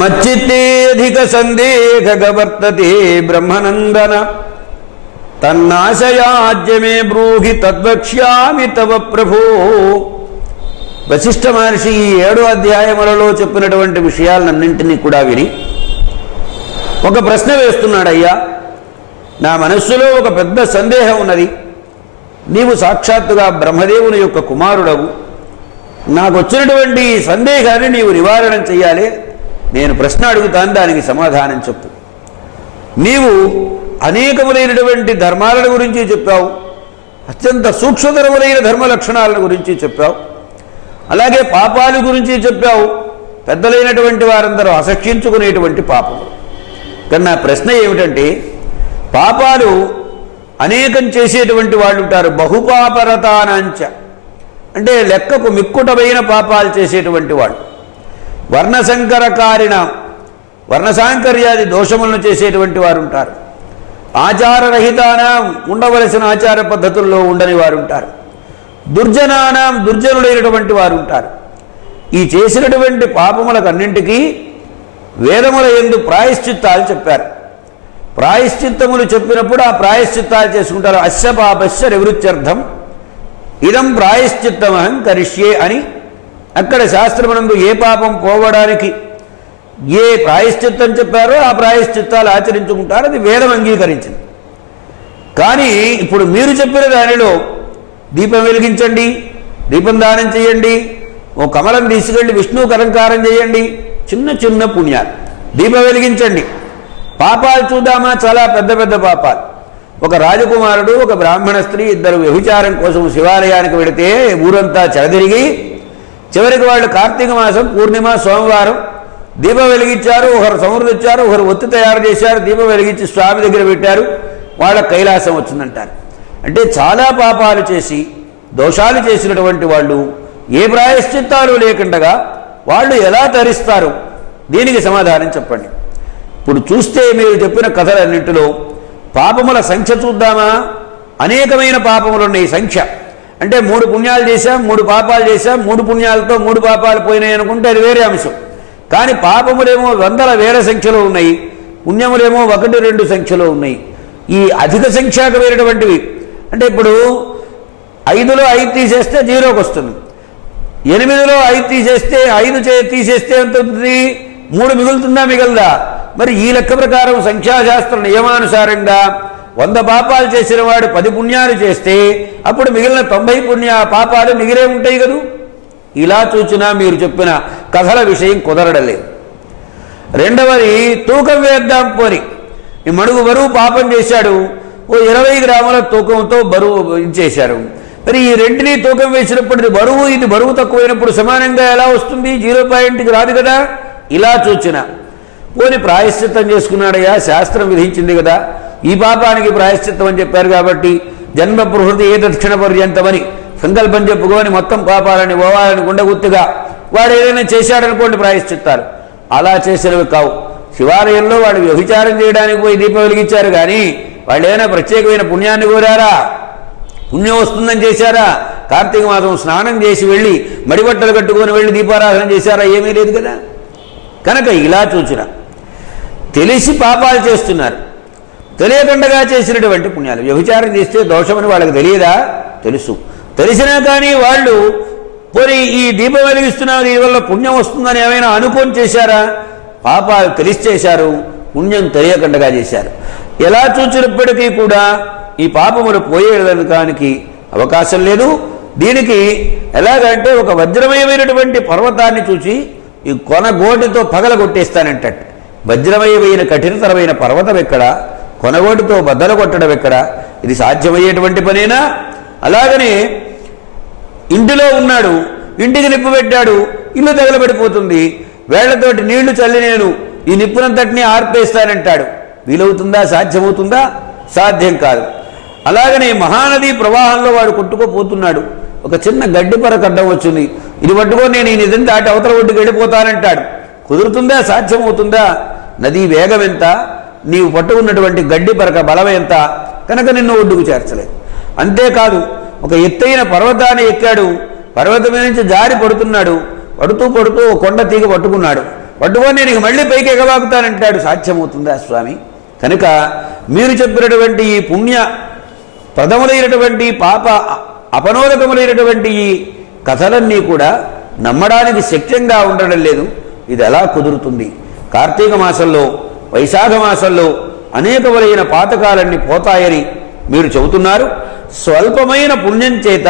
మచ్చిత్తేధిక సందేహగవర్తతే బ్రహ్మనందన. తన్నాశయాజ్యమే బ్రూహి తద్వక్ష్యామి తవ ప్రభో. వశిష్ఠ మహర్షి ఈ ఏడు అధ్యాయములలో చెప్పినటువంటి విషయాలన్నింటినీ కూడా విని ఒక ప్రశ్న వేస్తున్నాడయ్యా. నా మనస్సులో ఒక పెద్ద సందేహం ఉన్నది. నీవు సాక్షాత్తుగా బ్రహ్మదేవుని యొక్క కుమారుడవు. నాకు వచ్చినటువంటి ఈ సందేహాన్ని నీవు నివారణ చేయాలి నేను ప్రశ్న అడుగుతాను దానికి సమాధానం చెప్పు. నీవు అనేకములైనటువంటి ధర్మాలను గురించి చెప్పావు అత్యంత సూక్ష్మతరములైన ధర్మ లక్షణాలను గురించి చెప్పావు అలాగే పాపాల గురించి చెప్పావు పెద్దలైనటువంటి వారందరూ అసక్షించుకునేటువంటి పాపం కానీ నా ప్రశ్న ఏమిటంటే పాపాలు అనేకం చేసేటువంటి వాళ్ళు ఉంటారు బహుపాపరతానంచ. అంటే లెక్కకు మిక్కుటమైన పాపాలు చేసేటువంటి వాళ్ళు. వర్ణశంకరకారిణ వర్ణసాంకర్యాది దోషములను చేసేటువంటి వారు ఉంటారు ఆచారరహితానం ఉండవలసిన ఆచార పద్ధతుల్లో ఉండని వారు ఉంటారు దుర్జనానం దుర్జనుడైనటువంటి వారు ఉంటారు ఈ చేసినటువంటి పాపములకన్నింటికీ వేదముల ఎందు ప్రాయశ్చిత్తాలు చెప్పారు. ప్రాయశ్చిత్తములు చెప్పినప్పుడు ఆ ప్రాయశ్చిత్తాలు చేసుకుంటారు. అస్య పాపస్య ఇదం ప్రాయశ్చిత్తమహం కరిష్యే అని అక్కడ శాస్త్రమునందు ఏ పాపం పోవడానికి ఏ ప్రాయశ్చిత్తం చెప్పారో ఆ ప్రాయశ్చిత్తాలు ఆచరించుకుంటారు అది వేదం అంగీకరించింది. కానీ ఇప్పుడు మీరు చెప్పిన దానిలో దీపం వెలిగించండి దీపం దానం చేయండి ఓ కమలం తీసుకెళ్ళి విష్ణువుకు అలంకారం చేయండి చిన్న చిన్న పుణ్యాలు. దీపం వెలిగించండి. పాపాలు చూద్దామా? చాలా పెద్ద పెద్ద పాపాలు. ఒక రాజకుమారుడు ఒక బ్రాహ్మణ స్త్రీ ఇద్దరు వ్యభిచారం కోసం శివాలయానికి వెళితే ఊరంతా చెడదిరిగి చివరికి వాళ్ళు కార్తీక మాసం పూర్ణిమ సోమవారం దీపం వెలిగించారు ఒకరు సమృద్ధి ఇచ్చారు ఒకరు ఒత్తి తయారు చేశారు దీపం వెలిగించి స్వామి దగ్గర పెట్టారు వాళ్ళ కైలాసం వచ్చిందంటారు. అంటే చాలా పాపాలు చేసి దోషాలు చేసినటువంటి వాళ్ళు ఏ ప్రాయశ్చిత్తాలు లేకుండగా వాళ్ళు ఎలా తరిస్తారు? దీనికి సమాధానం చెప్పండి. ఇప్పుడు చూస్తే మీరు చెప్పిన కథలన్నింటిలో పాపముల సంఖ్య చూద్దామా? అనేకమైన పాపములు ఉన్నాయి సంఖ్య. అంటే మూడు పుణ్యాలు చేశాం మూడు పాపాలు చేశాం మూడు పుణ్యాలతో మూడు పాపాలు పోయినాయి అనుకుంటే అది వేరే అంశం. కానీ పాపములేమో వందల వేల సంఖ్యలో ఉన్నాయి పుణ్యములేమో ఒకటి రెండు సంఖ్యలో ఉన్నాయి. ఈ అధిక సంఖ్యాకమైనటువంటివి అంటే ఇప్పుడు ఐదులో ఐదు తీసేస్తే జీరోకి వస్తుంది. ఎనిమిదిలో ఐదు తీసేస్తే ఐదు తీసేస్తే ఎంత ఉంటుంది? మూడు మిగులుతుందా మిగలదా? మరి ఈ లెక్క ప్రకారం సంఖ్యాశాస్త్ర నియమానుసారంగా వంద పాపాలు చేసిన వాడు పది పుణ్యాలు చేస్తే అప్పుడు మిగిలిన తొంభై పుణ్య పాపాలు మిగిలే ఉంటాయి కదూ? ఇలా చూచినా మీరు చెప్పిన కథల విషయం కుదరడలేదు. రెండవది తూకం వేద్దాం పోని. ఈ మడుగు బరువు పాపం చేశాడు ఓ ఇరవై గ్రాముల తూకంతో బరువు చేశారు మరి ఈ రెంటిని తూకం వేసినప్పుడు ఇది బరువు ఇది బరువు తక్కువైనప్పుడు సమానంగా ఎలా వస్తుంది? జీరో పాయింట్కి రాదు కదా? ఇలా చూచిన. పోని ప్రాయశ్చిత్తం చేసుకున్నాడయ్యా శాస్త్రం విధించింది కదా. ఈ పాపానికి ప్రాయశ్చిత్తం అని చెప్పారు కాబట్టి జన్మ ప్రహృతి ఏ దక్షిణ పర్యంతమని సంకల్పం చెప్పుకొని మొత్తం పాపాలని పోవాలని గుండగుత్తుగా వాడు ఏదైనా చేశాడనుకోండి ప్రాయశ్చిత్తాలు. అలా చేసినవి కావు. శివాలయంలో వాడు వ్యభిచారం చేయడానికి పోయి దీపం వెలిగించారు కానీ వాళ్ళు ఏదైనా ప్రత్యేకమైన పుణ్యాన్ని కోరారా? పుణ్యం వస్తుందని చేశారా? కార్తీక మాసం స్నానం చేసి వెళ్ళి మడిబట్టలు కట్టుకొని వెళ్ళి దీపారాధన చేశారా? ఏమీ లేదు కదా. కనుక ఇలా చూచిన. తెలిసి పాపాలు చేస్తున్నారు. తెలియకుండగా చేసినటువంటి పుణ్యాలు. వ్యభిచారం చేస్తే దోషమని వాళ్ళకి తెలియదా? తెలుసు. తెలిసినా కానీ వాళ్ళు పోనీ ఈ దీపం వెలిగిస్తున్నారు దీనివల్ల పుణ్యం వస్తుందని ఏమైనా అనుకొని చేశారా? పాపాలు తెలిసి చేశారు పుణ్యం తెలియకుండగా చేశారు. ఎలా చూచినప్పటికీ కూడా ఈ పాపములు పోయేదానికి అవకాశం లేదు. దీనికి ఎలాగంటే ఒక వజ్రమయమైనటువంటి పర్వతాన్ని చూసి ఈ కొన గోటితో పగల వజ్రమయమైన కఠినతరమైన పర్వతం ఎక్కడ? కొనగోటితో బద్దలు కొట్టడం ఎక్కడ? ఇది సాధ్యమయ్యేటువంటి పనేనా? అలాగనే ఇంటిలో ఉన్నాడు ఇంటికి నిప్పు పెట్టాడు ఇల్లు తగలబడిపోతుంది. వేళ్ళతోటి నీళ్ళు చల్లి నేను ఈ నిప్పునంతటినీ ఆర్పేస్తానంటాడు. వీలవుతుందా? సాధ్యమవుతుందా? సాధ్యం కాదు. అలాగనే మహానది ప్రవాహంలో వాడు కొట్టుకోపోతున్నాడు. ఒక చిన్న గడ్డి పరకు అడ్డం వచ్చింది. ఇది పట్టుకొని నేను ఈ నిధిని దాటి అవతల ఒడ్డుకు వెళ్ళిపోతానంటాడు. కుదురుతుందా? సాధ్యమవుతుందా? నది వేగం ఎంత? నీవు పట్టుకున్నటువంటి గడ్డి పరక బలం ఎంత? కనుక నిన్ను ఒడ్డుకు చేర్చలేదు అంతేకాదు ఒక ఎత్తైన పర్వతాన్ని ఎక్కాడు. పర్వతం నుంచి జారి పడుతున్నాడు. పడుతూ పడుతూ కొండ తీగ పట్టుకున్నాడు. పట్టుకొని నేను మళ్ళీ పైకి ఎగబాకుతానంటాడు. సాధ్యమవుతుందా స్వామి? కనుక మీరు చెప్పినటువంటి ఈ పుణ్య ప్రథములైనటువంటి పాప అపనోదకములైనటువంటి ఈ కథలన్నీ కూడా నమ్మడానికి శక్యంగా ఉండడం లేదు. ఇది ఎలా కుదురుతుంది. కార్తీక మాసంలో వైశాఖ మాసంలో అనేకములైన పాతకాలన్నీ పోతాయని మీరు చెబుతున్నారు. స్వల్పమైన పుణ్యం చేత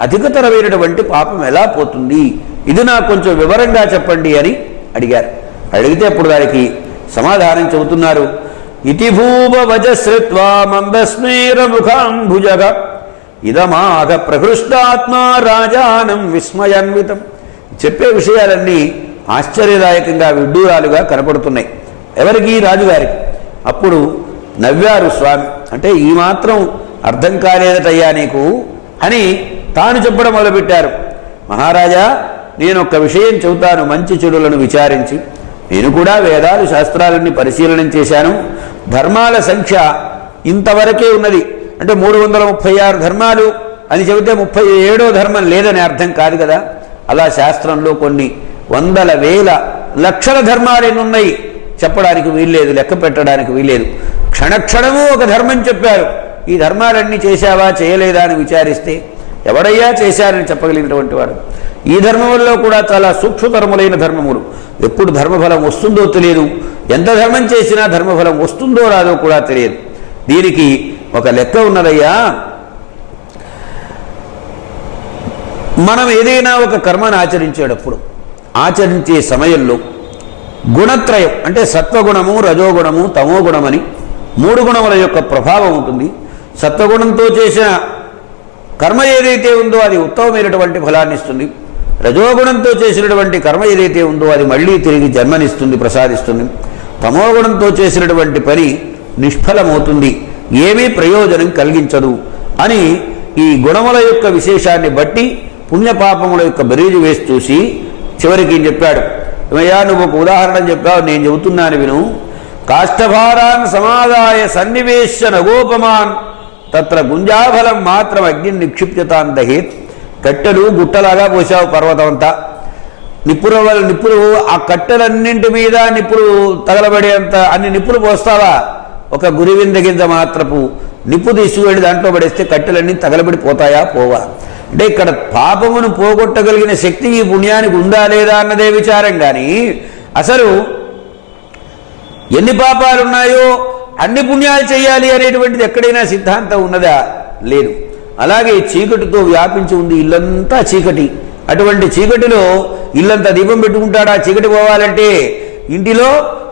అధికతరమైనటువంటి పాపం ఎలా పోతుంది? ఇది నాకు కొంచెం వివరంగా చెప్పండి అని అడిగారు. అడిగితే అప్పుడు దానికి సమాధానం చెబుతున్నారు. ఇతి భూమ వజశ్రుత్వా మందస్మేర ముఖాంభుజగ ఇదమాగ ప్రహృష్టాత్మా రాజానం విస్మయాన్వితం. చెప్పే విషయాలన్నీ ఆశ్చర్యదాయకంగా విడ్డూరాలుగా కనపడుతున్నాయి. ఎవరికి రాజుగారికి అప్పుడు నవ్వారు స్వామి అంటే ఈ మాత్రం అర్థం కాలేదటయ్యా నీకు అని తాను చెప్పడం మొదలుపెట్టారు. మహారాజా నేను ఒక విషయం చెబుతాను మంచి చెడులను విచారించి. నేను కూడా వేదాలు శాస్త్రాలన్నీ పరిశీలన చేశాను. ధర్మాల సంఖ్య ఇంతవరకే ఉన్నది. అంటే మూడు వందల ముప్పై ఆరు ధర్మాలు అని చెబితే ముప్పై ఏడో ధర్మం లేదని అర్థం కాదు కదా. అలా శాస్త్రంలో కొన్ని వందల వేల లక్షల ధర్మాలు ఎన్నున్నాయి చెప్పడానికి వీల్లేదు లెక్క పెట్టడానికి వీల్లేదు. క్షణక్షణము ఒక ధర్మం చెప్పారు. ఈ ధర్మాలన్నీ చేశావా చేయలేదా అని విచారిస్తే ఎవడయ్యా చేశారని చెప్పగలిగినటువంటి వాడు? ఈ ధర్మంలో కూడా చాలా సూక్ష్మధర్మలైన ధర్మములు. ఎప్పుడు ధర్మఫలం వస్తుందో తెలియదు. ఎంత ధర్మం చేసినా ధర్మఫలం వస్తుందో రాదో కూడా తెలియదు. దీనికి ఒక లెక్క ఉన్నదయ్యా. మనం ఏదైనా ఒక కర్మను ఆచరించేటప్పుడు ఆచరించే సమయంలో గుణత్రయం అంటే సత్వగుణము రజోగుణము తమోగుణమని మూడు గుణముల యొక్క ప్రభావం ఉంటుంది. సత్వగుణంతో చేసిన కర్మ ఏదైతే ఉందో అది ఉత్తమమైనటువంటి ఫలాన్ని ఇస్తుంది. రజోగుణంతో చేసినటువంటి కర్మ ఏదైతే ఉందో అది మళ్ళీ తిరిగి జన్మనిస్తుంది ప్రసాదిస్తుంది. తమోగుణంతో చేసినటువంటి పని నిష్ఫలమవుతుంది. ఏమీ ప్రయోజనం కలిగించదు అని ఈ గుణముల యొక్క విశేషాన్ని బట్టి పుణ్యపాపముల యొక్క బరీజు వేసి చూసి చివరికి చెప్పాడు? ఏమయ్యా నువ్వు ఒక ఉదాహరణ చెప్పావు నేను చెబుతున్నాను విను. కాష్టభారాన్ సమాదాయ సన్నివేశ నగోపమాన్. తత్ర గుంజాఫలం మాత్రం అగ్ని నిక్షిప్యతాన్ దహేత్ కట్టెలు గుట్టలాగా పోసావు పర్వతం అంతా నిప్పుల వల్ల నిప్పులు ఆ కట్టెలన్నింటి మీద నిప్పులు తగలబడేంత అన్ని నిప్పులు పోస్తావా? ఒక గురివింద గింజ మాత్రపు నిప్పు తీసుకువెళ్ళి దాంట్లో పడేస్తే కట్టెలన్నీ తగలబడిపోతాయా పోవా. అంటే ఇక్కడ పాపమును పోగొట్టగలిగిన శక్తి ఈ పుణ్యానికి ఉందా లేదా అన్నదే విచారం. కానీ అసలు ఎన్ని పాపాలు ఉన్నాయో అన్ని పుణ్యాలు చేయాలి అనేటువంటిది ఎక్కడైనా సిద్ధాంతం ఉన్నదా? లేదు. అలాగే చీకటితో వ్యాపించి ఉంది ఇల్లంతా చీకటి. అటువంటి చీకటిలో ఇల్లంతా దీపం పెట్టుకుంటాడా. చీకటి పోవాలంటే ఇంటిలో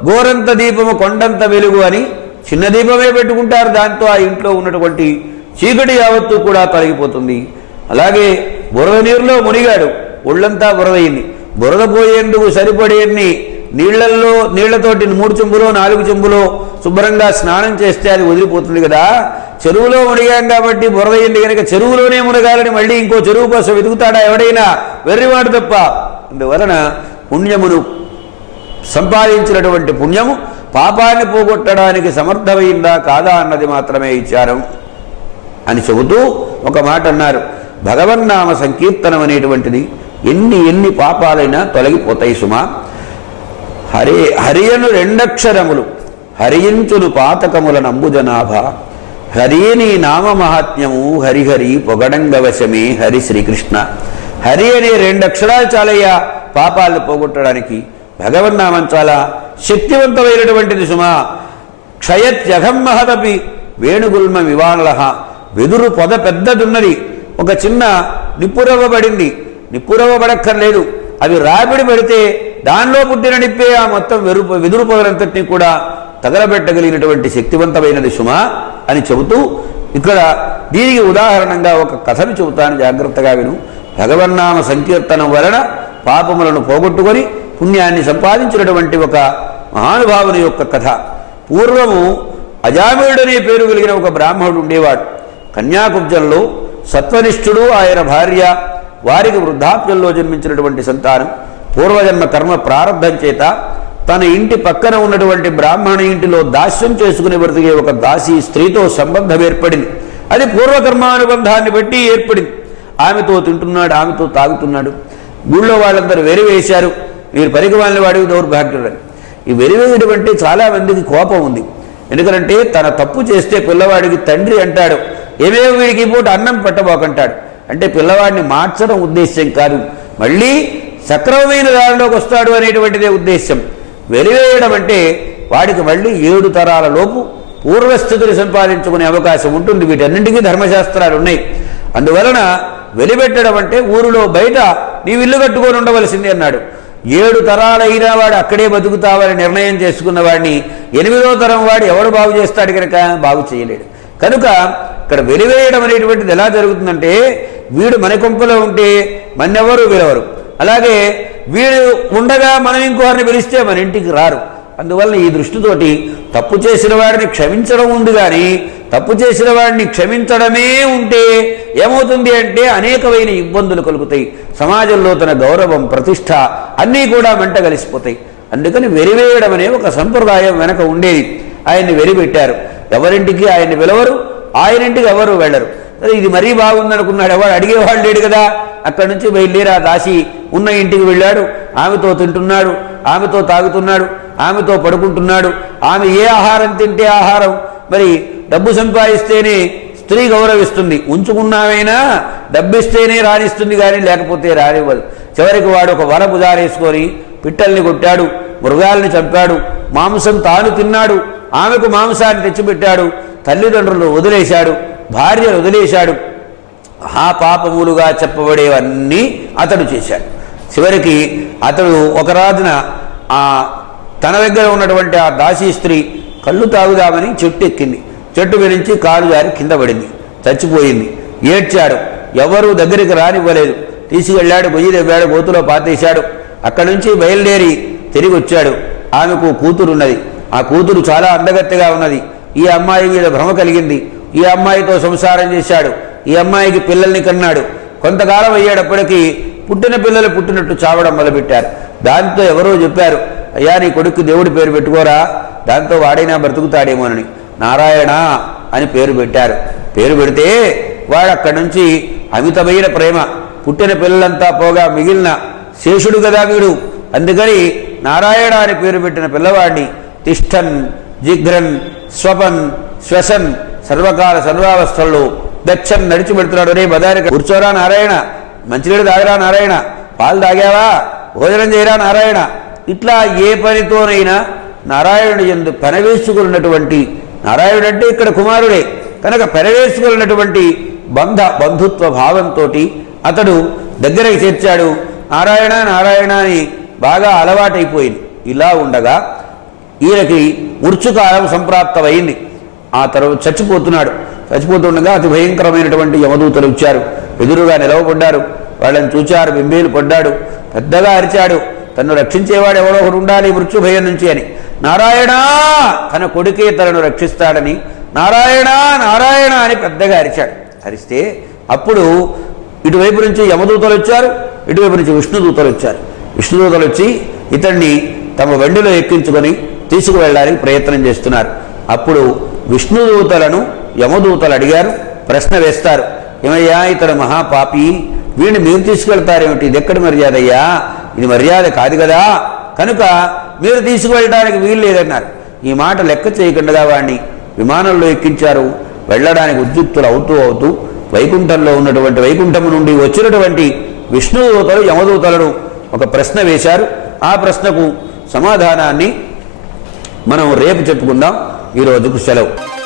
గోరంత దీపము కొండంత వెలుగు అని చిన్న దీపమే పెట్టుకుంటారు. దాంతో ఆ ఇంట్లో ఉన్నటువంటి చీకటి యావత్తు కూడా తొలగిపోతుంది. అలాగే బురద నీరులో మునిగాడు. ఒళ్ళంతా బురదయింది. బురద పోయేందుకు సరిపడేన్ని నీళ్ళల్లో నీళ్ళతోటి మూడు చెంబులో నాలుగు చెంబులో శుభ్రంగా స్నానం చేస్తే అది వదిలిపోతుంది కదా. చెరువులో మునిగాం కాబట్టి బురద కనుక చెరువులోనే మునగాలని మళ్ళీ ఇంకో చెరువు కోసం వెతుకుతాడా ఎవడైనా? వెర్రివాడు తప్ప. అందువలన పుణ్యమును సంపాదించినటువంటి పుణ్యము పాపాన్ని పోగొట్టడానికి సమర్థమైందా? కాదా అన్నది మాత్రమే ఇచ్చారు అని చెబుతూ ఒక మాట అన్నారు. భగవన్నామ సంకీర్తనం అనేటువంటిది ఎన్ని ఎన్ని పాపాలైనా తొలగిపోతాయి సుమా. హరి హరియను రెండక్షరములు. హరియించును పాతకముల నంబుజనాభ. హరిని నామ మహాత్మ్యము హరిహరి పొగడంగవశమే హరి శ్రీకృష్ణ. హరి అనే రెండు అక్షరాలు చాలయ్యా పాపాలను పోగొట్టడానికి. భగవన్నామం చాలా శక్తివంతమైనటువంటిది సుమా. క్షయత్యఘం మహదపి వేణుగుల్మ వివాణలహ వెదురు పొద పెద్దదున్నది. ఒక చిన్న నిప్పురవ్వబడింది. నిప్పురవ్వబడక్కర్లేదు. అవి రాబడి పెడితే దానిలో పుట్టిన నిప్పే ఆ మొత్తం వెరు వెదురు పొదలంతటినీ కూడా తగలబెట్టగలిగినటువంటి శక్తివంతమైనది సుమ అని చెబుతూ ఇక్కడ దీనికి ఉదాహరణంగా ఒక కథను చెబుతాను. జాగ్రత్తగా విను. భగవన్నామ సంకీర్తనం వలన పాపములను పోగొట్టుకొని పుణ్యాన్ని సంపాదించినటువంటి ఒక మహానుభావుని యొక్క కథ. పూర్వము అజామీయుడనే పేరు కలిగిన ఒక బ్రాహ్మణుడు ఉండేవాడు. కన్యాకుబ్జంలో సత్వనిష్ఠుడు ఆయన భార్య వారికి వృద్ధాప్యంలో జన్మించినటువంటి సంతానం పూర్వజన్మ కర్మ ప్రారంభం చేత తన ఇంటి పక్కన ఉన్నటువంటి బ్రాహ్మణ ఇంటిలో దాస్యం చేసుకుని బ్రతికే ఒక దాసి స్త్రీతో సంబంధం ఏర్పడింది. అది పూర్వకర్మానుబంధాన్ని బట్టి ఏర్పడింది. ఆమెతో తింటున్నాడు ఆమెతో తాగుతున్నాడు. ఊళ్ళో వాళ్ళందరూ వెరివేశారు. మీరు పనికి వాడివి దౌర్భాగ్యుడని ఈ వెరివేయడం అంటే చాలా మందికి కోపం ఉంది. ఎందుకంటే తన తప్పు చేస్తే పిల్లవాడికి తండ్రి అంటాడు ఏమేమి వీడికి ఈ పూట అన్నం పెట్టబోకంటాడు? అంటే పిల్లవాడిని మార్చడం ఉద్దేశ్యం కాదు. మళ్ళీ సక్రమమైన దారిలోకి వస్తాడు అనేటువంటిదే ఉద్దేశ్యం. వెలివేయడం అంటే వాడికి మళ్ళీ ఏడు తరాల లోపు పూర్వస్థితిని సంపాదించుకునే అవకాశం ఉంటుంది. వీటన్నింటికీ ధర్మశాస్త్రాలు ఉన్నాయి. అందువలన వెలిపెట్టడం అంటే ఊరిలో బయట నీవు ఇల్లు కట్టుకొని ఉండవలసింది అన్నాడు. ఏడు తరాలైనా వాడు అక్కడే బతుకుతావని నిర్ణయం చేసుకున్న వాడిని ఎనిమిదో తరం వాడు ఎవడు బాగు చేస్తాడు కనుక? బాగు చేయలేడు. కనుక ఇక్కడ వెలివేయడం అనేటువంటిది ఎలా జరుగుతుందంటే వీడు మన కొంపలో ఉంటే మన్నెవరు విలవరు అలాగే వీడు ఉండగా మనం ఇంకోరిని పిలిస్తే మన ఇంటికి రారు. అందువల్ల ఈ దృష్టితోటి తప్పు చేసిన వాడిని క్షమించడం ఉంది కానీ తప్పు చేసిన వాడిని క్షమించడమే ఉంటే ఏమవుతుంది అంటే అనేకమైన ఇబ్బందులు కలుగుతాయి. సమాజంలో తన గౌరవం ప్రతిష్ట అన్నీ కూడా మంట కలిసిపోతాయి. అందుకని వెరివేయడం అనే ఒక సంప్రదాయం వెనక ఉండేది. ఆయన్ని వెరిపెట్టారు ఎవరింటికి ఆయన్ని వెలవరు ఆయనింటికి ఎవరు వెళ్ళరు. ఇది మరీ బాగుందనుకున్నాడు. ఎవరు అడిగేవాళ్ళు లేడు కదా. అక్కడి నుంచి బయలుదేరి ఆ దాసి ఉన్న ఇంటికి వెళ్ళాడు. ఆమెతో తింటున్నాడు. ఆమెతో తాగుతున్నాడు. ఆమెతో పడుకుంటున్నాడు. ఆమె ఏ ఆహారం తింటే ఆహారం? మరి డబ్బు సంపాదిస్తేనే స్త్రీ గౌరవిస్తుంది. ఉంచుకున్నామైనా డబ్బిస్తేనే రాణిస్తుంది కానీ లేకపోతే రానివ్వదు. చివరికి వాడు ఒక వరపు దారేసుకొని పిట్టల్ని కొట్టాడు. మృగాల్ని చంపాడు. మాంసం తాను తిన్నాడు. ఆమెకు మాంసాన్ని తెచ్చిపెట్టాడు. తల్లిదండ్రులు వదిలేశాడు భార్యను వదిలేశాడు. ఆ పాపములుగా చెప్పబడేవన్నీ అతడు చేశాడు. చివరికి అతడు ఒక రాజున ఆ తన దగ్గర ఉన్నటువంటి ఆ దాసీ స్త్రీ కళ్ళు తాగుదామని చెట్టు ఎక్కింది. చెట్టు గురించి కాలు జారి కింద పడింది. చచ్చిపోయింది. ఏడ్చాడు. ఎవరూ దగ్గరికి రానివ్వలేదు. తీసుకెళ్ళాడు గొయ్యి దెబ్బాడు గోతులో పాతేశాడు. అక్కడి నుంచి బయలుదేరి తిరిగి వచ్చాడు ఆమెకు కూతురున్నది. ఆ కూతురు చాలా అందగత్తెగా ఉన్నది. ఈ అమ్మాయి మీద భ్రమ కలిగింది. ఈ అమ్మాయితో సంసారం చేశాడు. ఈ అమ్మాయికి పిల్లల్ని కన్నాడు. కొంతకాలం అయ్యేటప్పటికీ పుట్టిన పిల్లలు పుట్టినట్టు చావడం మొదలుపెట్టారు. దాంతో ఎవరో చెప్పారు అయ్యా నీ కొడుకు దేవుడి పేరు పెట్టుకోరా. దాంతో వాడైనా బ్రతుకుతాడేమోనని. నారాయణ అని పేరు పెట్టారు. పేరు పెడితే వాడు అక్కడి నుంచి అమితమైన ప్రేమ. పుట్టిన పిల్లలంతా పోగా మిగిలిన శేషుడు కదా వీడు. అందుకని నారాయణ అని పేరు పెట్టిన పిల్లవాడిని తిష్టన్ జిఘ్రన్ స్వపన్ శ్వసన్ సర్వకాల సర్వావస్థల్లో దచ్చన్ నడిచి పెడుతున్నాడు రే బదారి కూర్చోరా నారాయణ మంచినీళ్ళు తాగరా నారాయణ పాలు తాగావా? భోజనం చేయరా నారాయణ? ఇట్లా ఏ పనితోనైనా నారాయణుడు ఎందు పెనవేసుకున్నటువంటి నారాయణుడు అంటే ఇక్కడ కుమారుడే. కనుక పెనవేసుకున్నటువంటి బంధ బంధుత్వ భావంతో అతడు దగ్గరకు చేర్చాడు. నారాయణ నారాయణ అని బాగా అలవాటైపోయింది. ఇలా ఉండగా ఈయనకి ఉర్చుకాలం సంప్రాప్తమైంది. ఆ తర్వాత చచ్చిపోతున్నాడు. చచ్చిపోతుండగా అతి భయంకరమైనటువంటి యమదూతలు వచ్చారు. ఎదురుగా నిలవబడ్డారు. వాళ్ళని చూచారు. బింబేలు పడ్డాడు. పెద్దగా అరిచాడు. తన్ను రక్షించేవాడు ఎవడో ఒకడు ఉండాలి మృత్యు భయం నుంచి అని. నారాయణ! తన కొడుకే తనను రక్షిస్తాడని నారాయణ నారాయణ అని పెద్దగా అరిచాడు. అరిస్తే అప్పుడు ఇటువైపు నుంచి యమదూతలు వచ్చారు. ఇటువైపు నుంచి విష్ణుదూతలు వచ్చారు. విష్ణుదూతలు వచ్చి ఇతన్ని తమ వెండిలో ఎక్కించుకొని తీసుకువెళ్ళడానికి ప్రయత్నం చేస్తున్నారు. అప్పుడు విష్ణుదూతలను యమదూతలు అడిగారు ప్రశ్న వేస్తారు. ఏమయ్యా ఇతడు మహాపాపి వీడిని మీరు తీసుకెళ్తారేమిటి? ఇది ఎక్కడి మర్యాద అయ్యా ఇది మర్యాద కాదు కదా. కనుక మీరు తీసుకువెళ్ళడానికి వీలు లేదన్నారు. ఈ మాట లెక్క చేయకుండా వాడిని విమానంలో ఎక్కించారు. వెళ్ళడానికి ఉద్యుక్తులు అవుతూ అవుతూ వైకుంఠంలో ఉన్నటువంటి వైకుంఠము నుండి వచ్చినటువంటి విష్ణుదూతలు యమదూతలను ఒక ప్రశ్న వేశారు. ఆ ప్రశ్నకు సమాధానాన్ని మనం రేపు చెప్పుకుందాం. ఈ రోజుకు సెలవు.